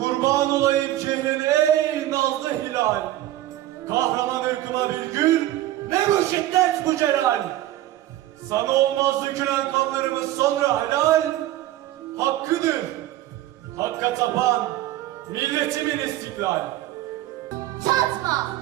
Kurban olayım şehrin ey nazlı hilal. Kahraman ırkıma bir gül, ne bu şiddet bu celal. Sana olmaz dökülen kanlarımız sonra helal. Hakkıdır, hakka tapan milletimin istiklal. Çatma!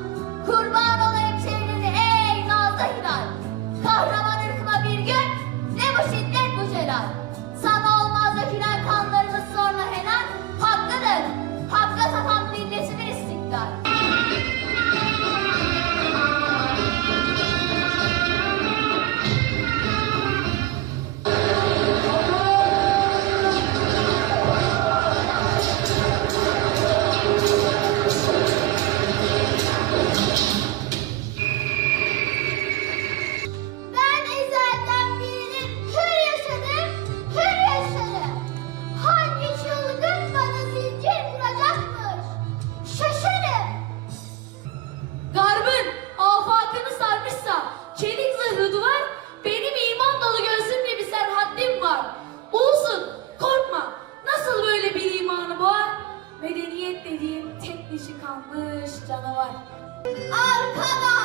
sanmış canavar. Arkadaş!